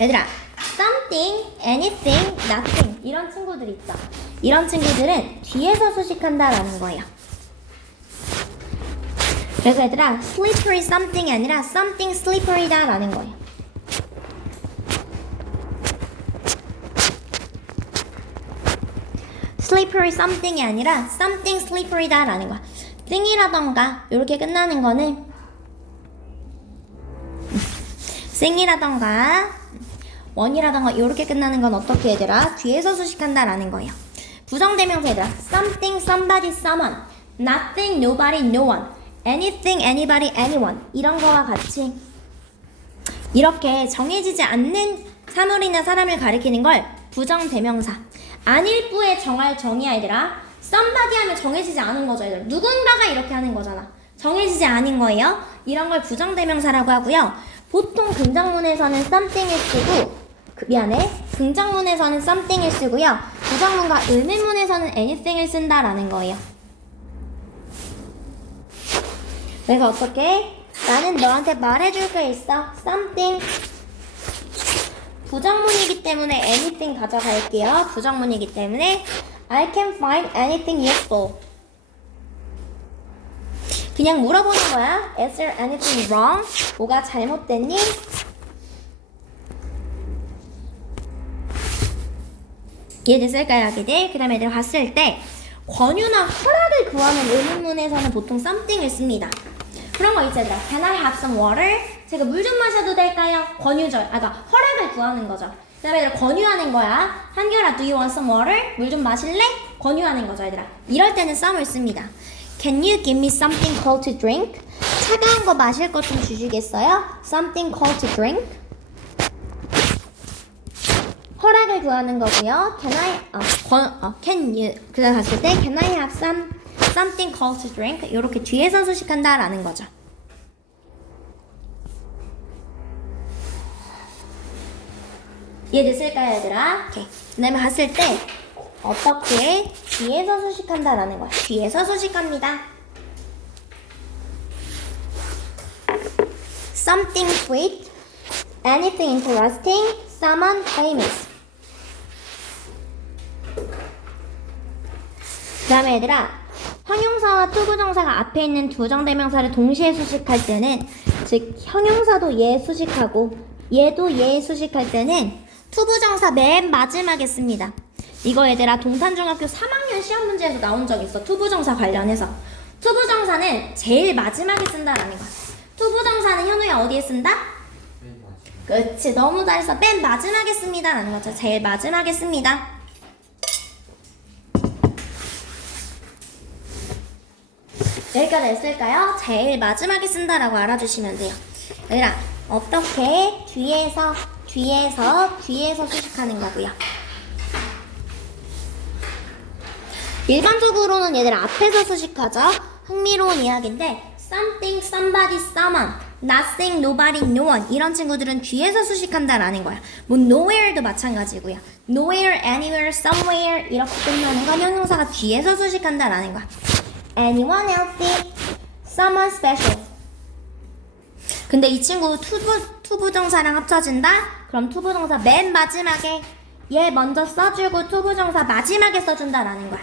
얘들아, something, anything, nothing 이런 친구들 있죠. 이런 친구들은 뒤에서 수식한다라는 거예요. 그래서 얘들아, slippery something이 아니라 something slippery다라는 거예요. slippery something이 아니라 something slippery다라는 거야. thing이라던가 이렇게 끝나는 거는 thing이라던가 원이라던가 이렇게 끝나는 건 어떻게 얘들아? 뒤에서 수식한다라는 거예요. 부정대명사 얘들아, something, somebody, someone, nothing, nobody, no one, anything, anybody, anyone 이런 거와 같이 이렇게 정해지지 않는 사물이나 사람을 가리키는 걸 부정대명사. 안일부에 정할 정의야 얘들아. somebody 하면 정해지지 않은 거죠 얘들아. 누군가가 이렇게 하는 거잖아. 정해지지 않은 거예요. 이런 걸 부정대명사라고 하고요. 보통 긍정문에서는 something을 쓰고 긍정문에서는 something을 쓰고요. 부정문과 의문문에서는 anything을 쓴다라는 거예요. 그래서 어떻게? 나는 너한테 말해줄 게 있어. something. 부정문이기 때문에 anything 가져갈게요. 부정문이기 때문에 I can find anything useful. 그냥 물어보는 거야. Is there anything wrong? 뭐가 잘못됐니? 이해됐을까요, 아기들? 그 다음에 애들 봤을 때 권유나 허락을 구하는 의문문에서는 보통 something을 씁니다. 그런 거 있죠, 얘들아. Can I have some water? 제가 물 좀 마셔도 될까요? 권유죠. 그러니까 허락을 구하는 거죠. 그 다음에 얘들아 권유하는 거야. 한결아, do you want some water? 물 좀 마실래? 권유하는 거죠, 얘들아. 이럴 때는 some을 씁니다. Can you give me something cold to drink? 차가운 거 마실 것 좀 주시겠어요? Something cold to drink? 허락을 구하는 거고요. Can you 그다음 갔을 때 Can I have something cold to drink? 이렇게 뒤에서 수식한다라는 거죠. 이해됐을까요, 얘들아? 오케이. 그다음에 갔을 때 어떻게 뒤에서 수식한다라는 거야. 뒤에서 수식합니다. Something sweet, anything interesting, someone famous. 그 다음에 얘들아, 형용사와 투부정사가 앞에 있는 부정대명사를 동시에 수식할 때는, 즉 형용사도 얘 수식하고 얘도 얘 수식할 때는 투부정사 맨 마지막에 씁니다. 이거 얘들아 동탄중학교 3학년 시험 문제에서 나온 적 있어. 투부정사 관련해서. 투부정사는 제일 마지막에 쓴다라는 거야. 투부정사는 현우야 어디에 쓴다? 그치, 너무 잘했어. 맨 마지막에 씁니다 라는 거죠. 제일 마지막에 씁니다. 여기까지 했을까요? 제일 마지막에 쓴다라고 알아주시면 돼요. 얘들아, 어떻게 뒤에서 수식하는 거고요. 일반적으로는 얘들 앞에서 수식하죠. 흥미로운 이야기인데 something, somebody, someone, nothing, nobody, no one 이런 친구들은 뒤에서 수식한다라는 거야. 뭐 nowhere도 마찬가지고요. nowhere, anywhere, somewhere 이렇게 끝나는 건 형용사가 뒤에서 수식한다라는 거야. anyone healthy, someone special. 근데 이 친구 투부정사랑 합쳐진다? 그럼 투부정사 맨 마지막에 얘 먼저 써주고 투부정사 마지막에 써준다라는 거야.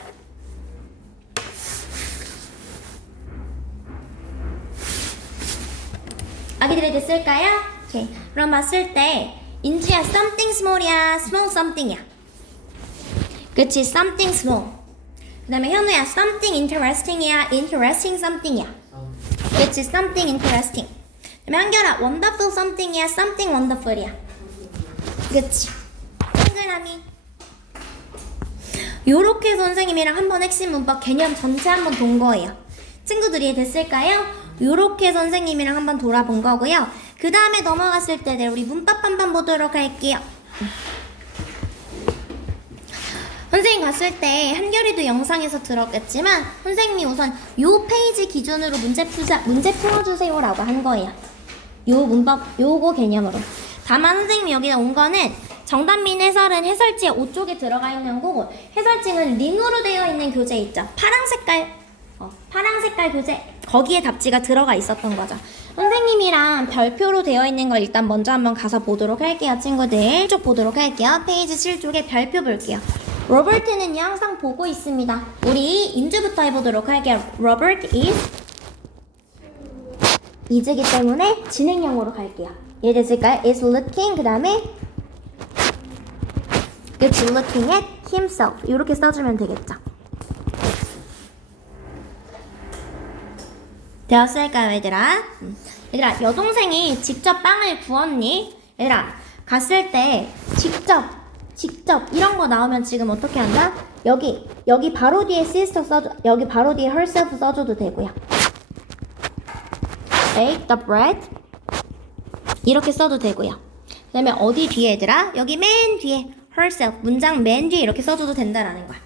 아기들이 됐을까요? 오케이. 그럼 봤을 때 인지야 something small이야, small something이야. 그치, something small. 그 다음에 현우야 something interesting이야, interesting something이야. 그치, something interesting. 그 다음에 한결아 wonderful something이야, something wonderful이야. 그치. 동그라미. 요렇게 선생님이랑 한번 핵심 문법 개념 전체 한번 본 거예요. 친구들이 됐을까요? 요렇게 선생님이랑 한번 돌아본 거고요. 그 다음에 넘어갔을 때 우리 문법 한번 보도록 할게요. 선생님 갔을 때 한결이도 영상에서 들었겠지만 선생님이 우선 요 페이지 기준으로 문제 풀어주세요 라고 한 거예요. 요 문법 요거 개념으로. 다만 선생님이 여기 온 거는 정답민 해설은 해설지에 5쪽에 들어가 있는 거고 해설지는 링으로 되어 있는 교재 있죠. 파랑 색깔 교재 거기에 답지가 들어가 있었던 거죠. 선생님이랑 별표로 되어 있는 걸 일단 먼저 한번 가서 보도록 할게요, 친구들. 쭉 보도록 할게요. 페이지 7쪽에 별표 볼게요. 로버트는요, 항상 보고 있습니다. 우리 인주부터 해보도록 할게요. Robert is이기 때문에 진행형으로 갈게요. 이해됐을까요? is looking, 그 다음에 그치, looking at himself. 이렇게 써주면 되겠죠. 되었을까요, 얘들아? 얘들아, 여동생이 직접 빵을 구웠니? 얘들아, 갔을 때 직접 이런 거 나오면 지금 어떻게 한다? 여기 바로 뒤에 sister 써줘, 여기 바로 뒤에 herself 써줘도 되고요. Bake the bread 이렇게 써도 되고요. 그 다음에 어디 뒤에 얘들아? 여기 맨 뒤에 herself, 문장 맨 뒤에 이렇게 써줘도 된다라는 거야.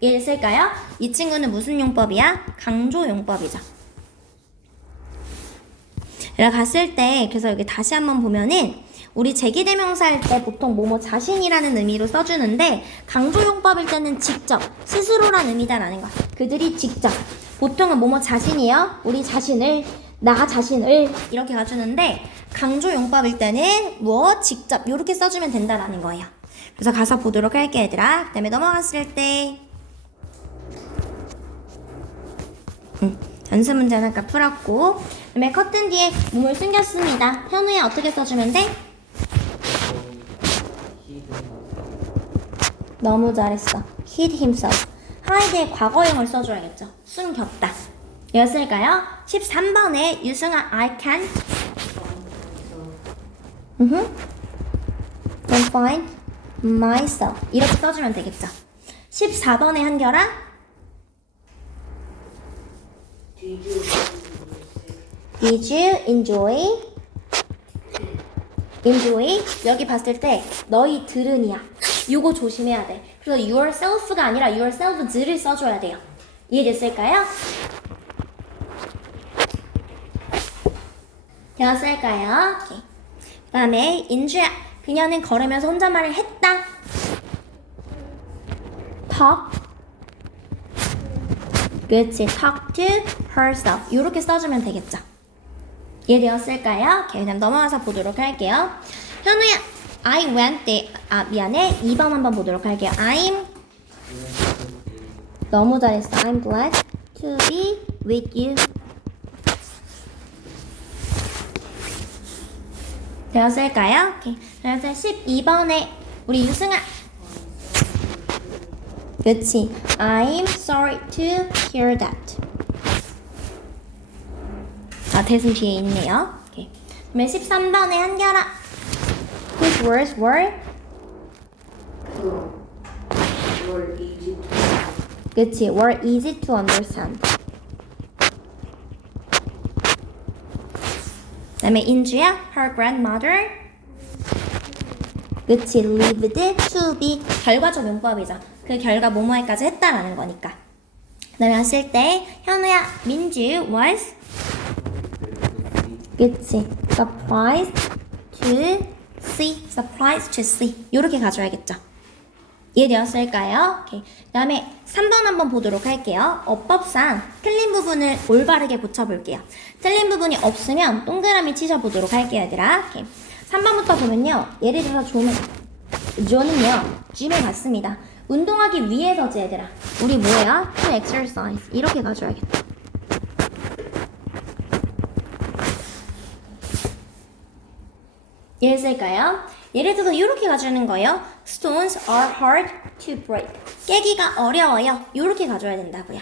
이해됐을까요? 이 친구는 무슨 용법이야? 강조 용법이죠. 얘들아, 갔을 때, 그래서 여기 다시 한번 보면은 우리 제기대명사 할 때 보통 뭐뭐 자신이라는 의미로 써주는데 강조용법일 때는 직접, 스스로란 의미다라는 거야. 그들이 직접. 보통은 뭐뭐 자신이요. 우리 자신을, 나 자신을 이렇게 가주는데 강조용법일 때는 뭐 직접 이렇게 써주면 된다라는 거예요. 그래서 가서 보도록 할게, 얘들아. 그 다음에 넘어갔을 때 연습 문제는 아까 풀었고, 그 다음에 커튼 뒤에 몸을 숨겼습니다. 현우야, 어떻게 써주면 돼? 너무 잘했어. hid himself. hide의 과거형을 써줘야겠죠. 숨겼다. 이었을까요? 13번에 유승아, I can't don't find myself. 이렇게 써주면 되겠죠. 14번에 한결아, Did you enjoy? 여기 봤을 때 너희들은이야. 요거 조심해야 돼. 그래서 yourself가 아니라 yourselves를 써줘야 돼요. 이해됐을까요? 되었을까요? 오케이. 그 다음에 인주야, 그녀는 걸으면서 혼잣말을 했다. talk. 그치, talk to herself. 이렇게 써주면 되겠죠. 이해되었을까요? 오케이, 그냥 넘어가서 보도록 할게요. 현우야, I went there. 미안해. 2번 한번 보도록 할게요. 너무 잘했어. I'm glad to be with you. 되었을까요? 오케이. 그래서 12번에 우리 유승아. 그치. I'm sorry to hear that. 대신 뒤에 있네요. 오케이. 그러면 13번에 한결아. His words were 그치. were easy to understand. 그 다음에 인주야. Her grandmother 그치. lived to be 결과적 용법이죠. 그 결과 뭐뭐에까지 했다라는 거니까. 그 다음에 왔을 때 현우야. 민주 was 그치. surprised to see. 요렇게 가져야겠죠. 이해되었을까요? 오케이. 그 다음에 3번 한번 보도록 할게요. 어법상 틀린 부분을 올바르게 붙여볼게요. 틀린 부분이 없으면 동그라미 치셔보도록 할게요, 얘들아. 오케이. 3번부터 보면요. 예를 들어서 존은요. gym에 갔습니다. 운동하기 위해서지, 얘들아. 우리 뭐예요? to exercise. 이렇게 가져야겠다. 이해했을까요? 예를 들어서 이렇게 가주는 거예요. Stones are hard to break. 깨기가 어려워요. 이렇게 가져야 된다고요.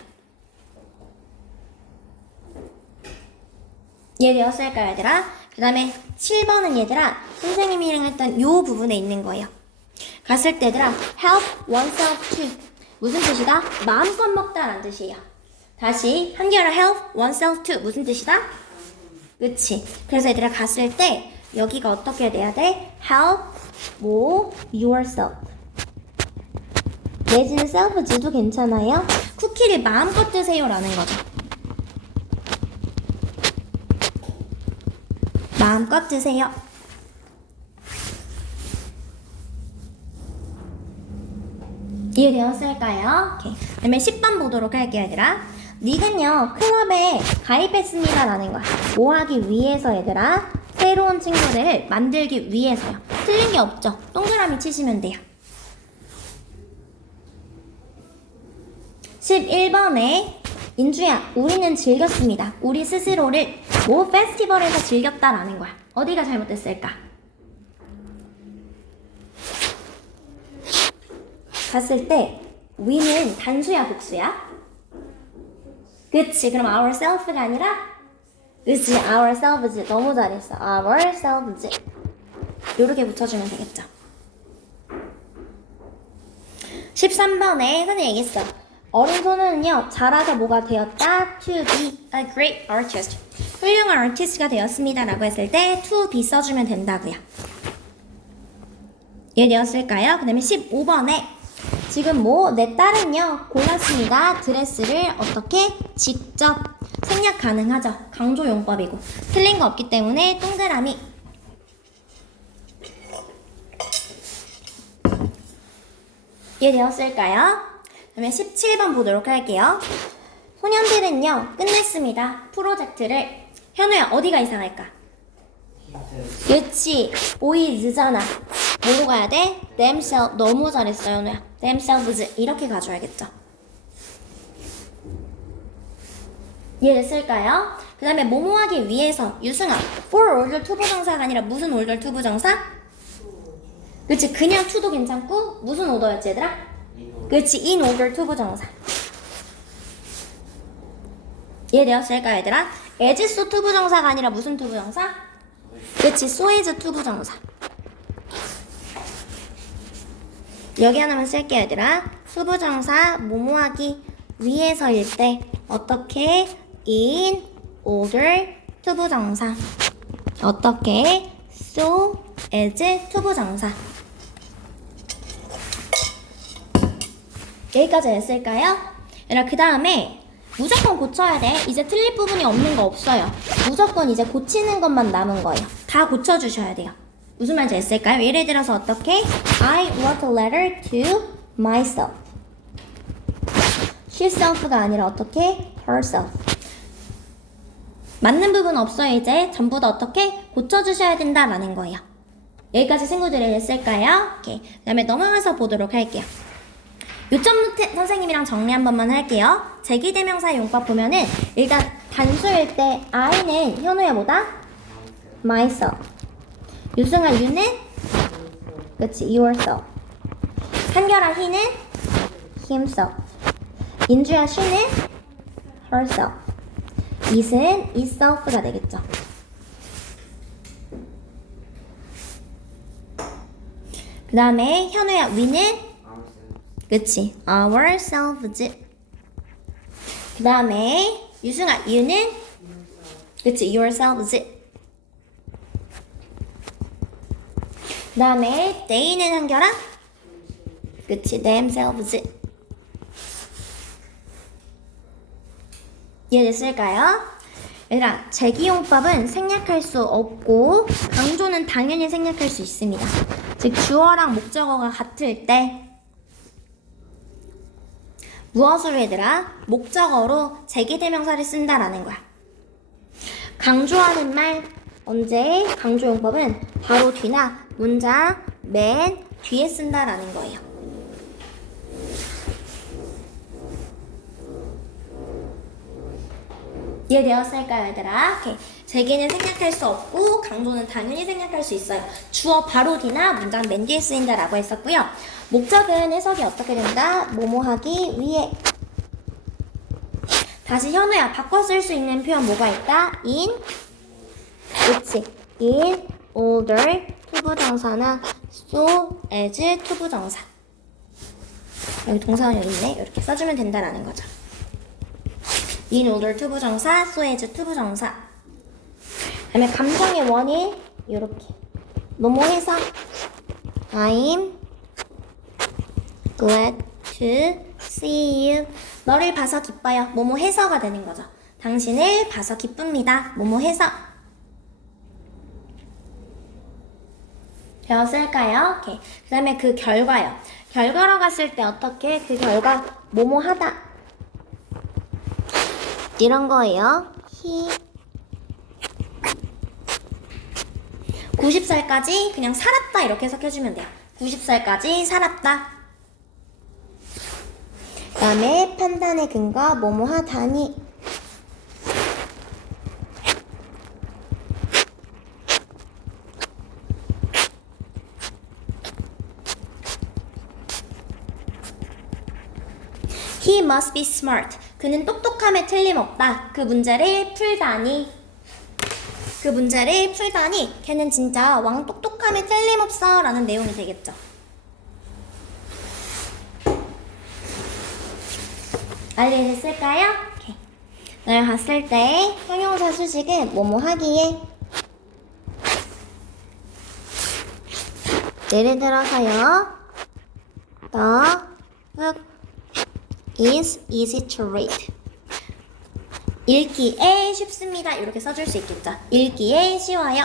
이해되었을까요, 얘들아? 그 다음에 7번은 얘들아, 선생님이랑 했던 요 부분에 있는 거예요. 갔을 때 얘들아, help oneself to. 무슨 뜻이다? 마음껏 먹다라는 뜻이에요. 다시 한결아, help oneself to. 무슨 뜻이다? 그치? 그래서 얘들아, 갔을 때 여기가 어떻게 돼야 돼? help yourself. 내지는 self지도 괜찮아요. 쿠키를 마음껏 드세요라는 거죠. 마음껏 드세요. 이해되었을까요? 오케이. 그다음에 10번 보도록 할게요, 얘들아. 닉은요 클럽에 가입했습니다 라는 거야. 뭐 하기 위해서 얘들아? 새로운 친구들을 만들기 위해서요. 틀린 게 없죠. 동그라미 치시면 돼요. 11번에 인주야 우리는 즐겼습니다. 우리 스스로를 뭐 페스티벌에서 즐겼다라는 거야. 어디가 잘못됐을까? 봤을 때 we는 단수야 복수야? 그치. 그럼 ourself가 아니라 그치 ourselves. 너무 잘했어. ourselves 요렇게 붙여주면 되겠죠. 13번에 선생님 얘기했어. 어린 소년은요 자라서 뭐가 되었다? To be a great artist. 훌륭한 아티스트가 되었습니다 라고 했을 때 to be 써주면 된다고요. 이해되었을까요? 그 다음에 15번에 지금 뭐 내 딸은요 골랐습니다. 드레스를 어떻게? 직접 생략 가능하죠. 강조 용법이고 틀린 거 없기 때문에 동그라미. 이해되었을까요? 그러면 17번 보도록 할게요. 소년들은요 끝냈습니다. 프로젝트를. 현우야 어디가 이상할까? 그치 boys잖아. 뭐로 가야 돼? themselves. 너무 잘했어 현우야. themselves 이렇게 가줘야겠죠. 이해됐을까요? 그 다음에 뭐뭐 하기 위해서. 유승아 for order to 부정사가 아니라 무슨 order to 부정사? 그치 그냥 to도 괜찮고 무슨 오더였지 얘들아? 그치 in order to 부정사. 이해되었을까요 얘들아? as so to 부정사가 아니라 무슨 to 부정사? 그치 so as to 부정사. 여기 하나만 쓸게요 얘들아. 수부정사 뭐뭐 하기 위해서일 때 어떻게? in order to 부정사. 어떻게? so as to 부정사. 여기까지 됐을까요? 얘들아 그 다음에 무조건 고쳐야 돼. 이제 틀릴 부분이 없는 거 없어요. 무조건 이제 고치는 것만 남은 거예요. 다 고쳐주셔야 돼요. 무슨 말인지 됐을까요? 예를 들어서 어떻게? I wrote a letter to myself. sheself가 아니라 어떻게? herself. 맞는 부분 없어요. 이제 전부 다 어떻게? 고쳐주셔야 된다라는 거예요. 여기까지 친구들이 됐을까요? 오케이. 그 다음에 넘어가서 보도록 할게요. 요점 노트 선생님이랑 정리 한 번만 할게요. 제기대명사 용법 보면은 일단 단수일 때 I는 현우야 뭐다? myself. 유승아 you는? 그치 yourself. 한결아 he는? himself. 인주야 she는? herself. it은 itself가 되겠죠. 그 다음에 현우야 we는? 그치 ourselves. 그 다음에 유승아 you는? 그치 yourselves. 그 다음에 they는 한결아? 그치 themselves. 이해됐을까요? 얘들아 제기용법은 생략할 수 없고 강조는 당연히 생략할 수 있습니다. 즉 주어랑 목적어가 같을 때 무엇으로 얘들아? 목적어로 제기대명사를 쓴다라는 거야. 강조하는 말 언제? 강조용법은 바로 뒤나 문장 맨 뒤에 쓴다라는 거예요. 이해되었을까요 얘들아? 오케이. 제기는 생략할 수 없고 강조는 당연히 생략할 수 있어요. 주어 바로 뒤나 문장 맨 뒤에 쓰인다라고 했었고요. 목적은 해석이 어떻게 된다? 뭐뭐 하기 위해. 다시 현우야 바꿔 쓸 수 있는 표현 뭐가 있다? in 그치 in order to 부정사나 so as to 부정사. 여기 동사는 여기 있네. 이렇게 써주면 된다라는 거죠. in order to 부정사, so as to 부정사. 그다음에 감정의 원인 이렇게 뭐뭐 해서 I'm glad to see you. 너를 봐서 기뻐요. 뭐뭐 해서가 되는 거죠. 당신을 봐서 기쁩니다. 뭐뭐 해서. 되었을까요? 오케이. 그 다음에 그 결과요. 결과로 갔을 때 어떻게 그 결과 뭐뭐 하다. 이런 거예요. he 90살까지 그냥 살았다 이렇게 해석해주면 돼요. 90살까지 살았다. 그 다음에 판단의 근거 뭐뭐 하다니. He must be smart. 그는 똑똑함에 틀림없다. 그 문제를 풀다니. 걔는 진짜 왕 똑똑함에 틀림없어 라는 내용이 되겠죠. 알려졌을까요? 오케이. 내가 봤을 때 형용사 수식은 뭐뭐 하기에, 예를 들어서요. The book is easy to read. 읽기에 쉽습니다. 이렇게 써줄 수 있겠죠. 읽기에 쉬워요.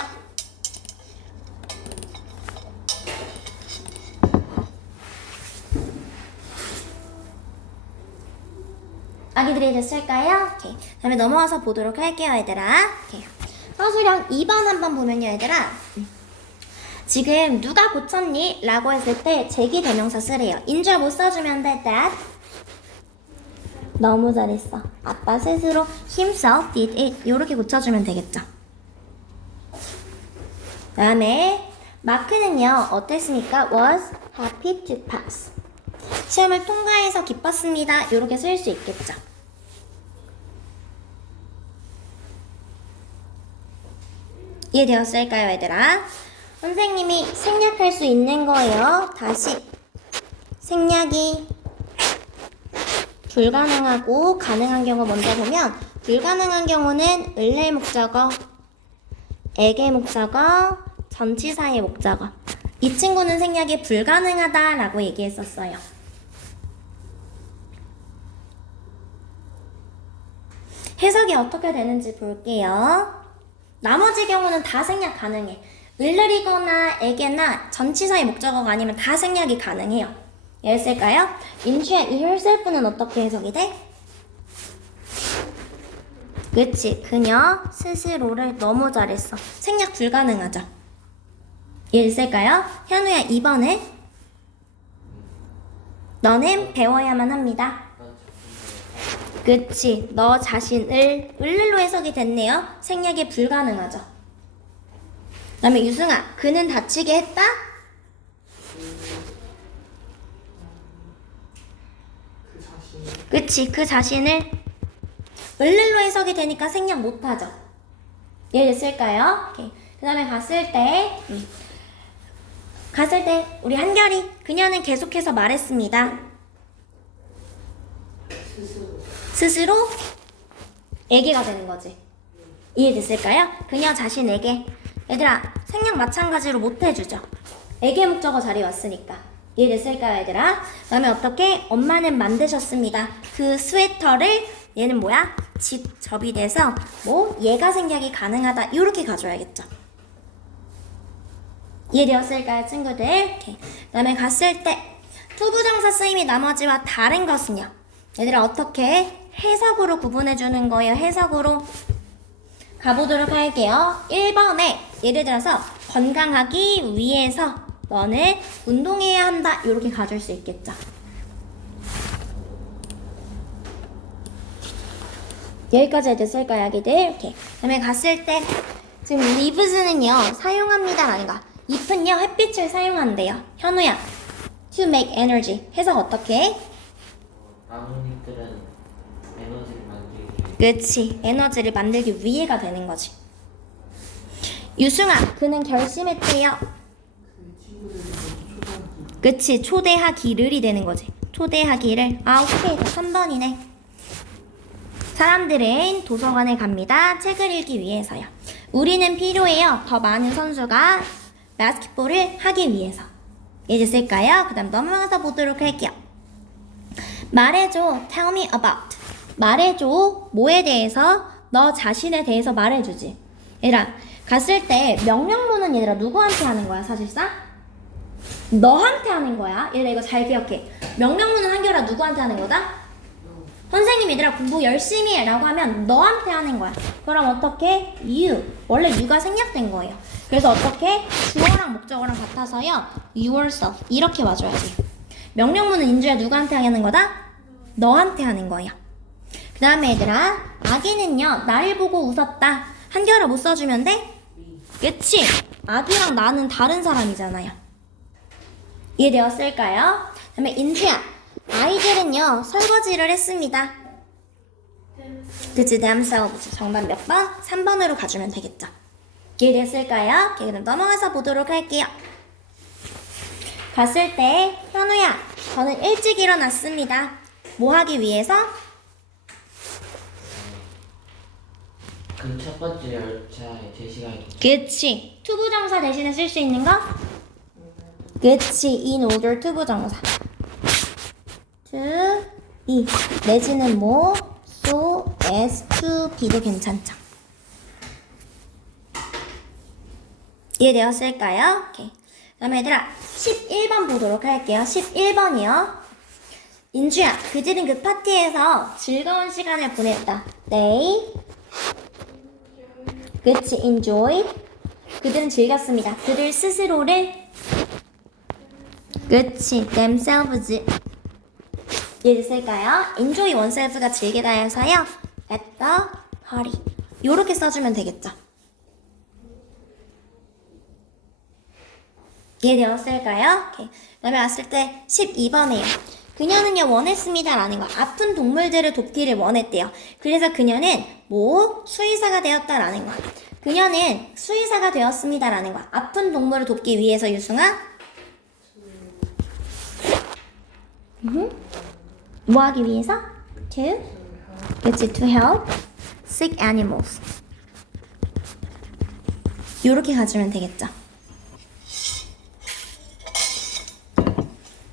아기들이 됐을까요? 오케이. 다음에 넘어와서 보도록 할게요, 얘들아. 오케이. 서술형 2번 한번 보면요, 얘들아. 지금 누가 고쳤니? 라고 했을 때 제기대명사 쓰래요. 인줄 못 써주면 돼, that. 너무 잘했어. 아빠 스스로 himself did it. 이렇게 고쳐주면 되겠죠. 다음에 마크는요, 어땠습니까? was happy to pass. 시험을 통과해서 기뻤습니다. 이렇게 쓸 수 있겠죠. 이해되었을까요, 얘들아? 선생님이 생략할 수 있는 거예요. 다시 생략이 불가능하고 가능한 경우 먼저 보면, 불가능한 경우는 을의 목적어, 액의 목적어, 전치사의 목적어. 이 친구는 생략이 불가능하다라고 얘기했었어요. 해석이 어떻게 되는지 볼게요. 나머지 경우는 다 생략 가능해. 을을이거나 액에나 전치사의 목적어가 아니면 다 생략이 가능해요. 이해했을까요? 인주의 herself는 어떻게 해석이 돼? 그치, 그녀 스스로를 너무 잘했어. 생략 불가능하죠. 이해했을까요? 현우야, 2번은 너는 배워야만 합니다. 그치, 너 자신을 을로 해석이 됐네요. 생략이 불가능하죠. 그 다음에 유승아, 그는 다치게 했다? 그치, 그 자신을 을로 해석이 되니까 생략 못하죠. 이해됐을까요? 오케이. 그 다음에 갔을 때 우리 한결이, 그녀는 계속해서 말했습니다. 스스로 에게가 되는 거지. 이해됐을까요? 그녀 자신에게. 얘들아, 생략 마찬가지로 못 해주죠. 에게 목적어 자리에 왔으니까. 이해됐을까요, 얘들아? 그 다음에 어떻게? 엄마는 만드셨습니다. 그 스웨터를, 얘는 뭐야? 직접이 돼서 얘가 생략이 가능하다. 이렇게 가져야겠죠. 이해되었을까요, 친구들? 오케이. 그 다음에 갔을 때 투부정사 쓰임이 나머지와 다른 것은요. 얘들아, 어떻게 해석으로 구분해주는 거예요? 해석으로 가보도록 할게요. 1번에 예를 들어서 건강하기 위해서 너는 운동해야 한다. 이렇게 가줄 수 있겠죠. 여기까지 됐을까요, 아기들? 이렇게. 그 다음에 갔을 때 지금 lives는요, 사용합니다. 아닌가? if는요, 햇빛을 사용한대요. 현우야, to make energy. 해석 어떻게 해? 나뭇잎들은 에너지를 만들기. 그치, 에너지를 만들기 위해가 되는 거지. 유승아, 그는 결심했대요. 그치, 초대하기를이 되는 거지. 초대하기를. 아, 오케이. 3번이네. 사람들은 도서관에 갑니다. 책을 읽기 위해서요. 우리는 필요해요. 더 많은 선수가 바스켓볼을 하기 위해서. 이해됐을까요? 그 다음 넘어가서 보도록 할게요. 말해줘. Tell me about. 말해줘. 뭐에 대해서? 너 자신에 대해서 말해주지. 얘들아, 갔을 때 명령문은 얘들아 누구한테 하는 거야, 사실상? 너한테 하는 거야. 얘들아, 이거 잘 기억해. 명령문은 한결아 누구한테 하는 거다? 선생님 얘들아 공부 열심히 해 라고 하면 너한테 하는 거야. 그럼 어떻게? you. 원래 you가 생략된 거예요. 그래서 어떻게? 주어랑 목적어랑 같아서요. yourself. 이렇게 와줘야지. 명령문은 인주야 누구한테 하는 거다? 너한테 하는 거예요. 그 다음에 얘들아 아기는요 나를 보고 웃었다. 한결을 못 써주면 돼? 그치? 아기랑 나는 다른 사람이잖아요. 이해되었을까요? 그 다음에 인주야 아이들은요 설거지를 했습니다. 그치? themselves. 정답 몇 번? 3번으로 가주면 되겠죠. 이해됐을까요? 오케이, 그럼 넘어가서 보도록 할게요. 갔을 때 현우야 저는 일찍 일어났습니다. 뭐 하기 위해서? 그 첫 번째 열차에 제 시간이 도착. 그치. 투부정사 대신에 쓸 수 있는 거? 그치. in order 투부정사. to be 내지는 뭐 so as to be도 괜찮죠. 이해되었을까요? 오케이. 그럼 얘들아 11번 보도록 할게요. 11번이요. 인주야 그들은 그 파티에서 즐거운 시간을 보냈다. They 그치 enjoy 그들은 즐겼습니다. 그들 스스로를 그치 themselves 이해됐을까요? enjoy oneself가 즐기다 해서요 at the party 요렇게 써주면 되겠죠. 이해되었을까요? 오케이. 그 다음에 왔을 때 12번이에요. 그녀는요 원했습니다 라는 거 아픈 동물들을 돕기를 원했대요. 그래서 그녀는 뭐 수의사가 되었다 라는 거 그녀는 수의사가 되었습니다 라는 거 아픈 동물을 돕기 위해서 유승아 뭐 하기 위해서? to 그치 to help sick animals 요렇게 가주면 되겠죠.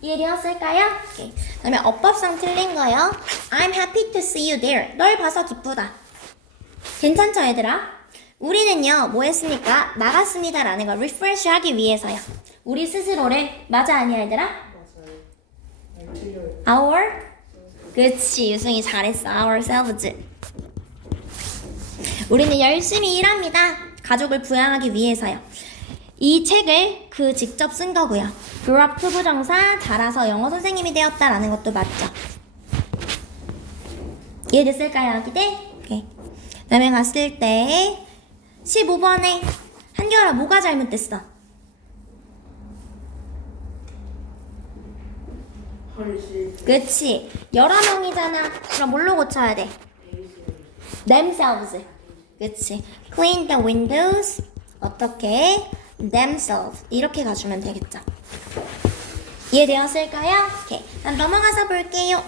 이해되었을까요? 오케이. 그다음에 어법상 틀린 거요. I'm happy to see you there. 널 봐서 기쁘다. 괜찮죠, 얘들아? 우리는요, 뭐 했습니까? 나갔습니다 라는 걸 refresh 하기 위해서요. 우리 스스로를, 맞아, 아니야, 얘들아? Our? 그치, 유승이 잘했어. Ourselves. 우리는 열심히 일합니다. 가족을 부양하기 위해서요. 이 책을 직접 쓴 거고요. grow up 투부정사 자라서 영어 선생님이 되었다라는 것도 맞죠. 이해됐을까요, 아기들? 오케이. 그 다음에 갔을 때 15번에 한결아 뭐가 잘못됐어? 그치. 여러 명이잖아. 그럼 뭘로 고쳐야 돼? themselves. 그치. clean the windows. 어떻게? themselves. 이렇게 가주면 되겠죠. 이해되었을까요? 오케이. 그럼 넘어가서 볼게요.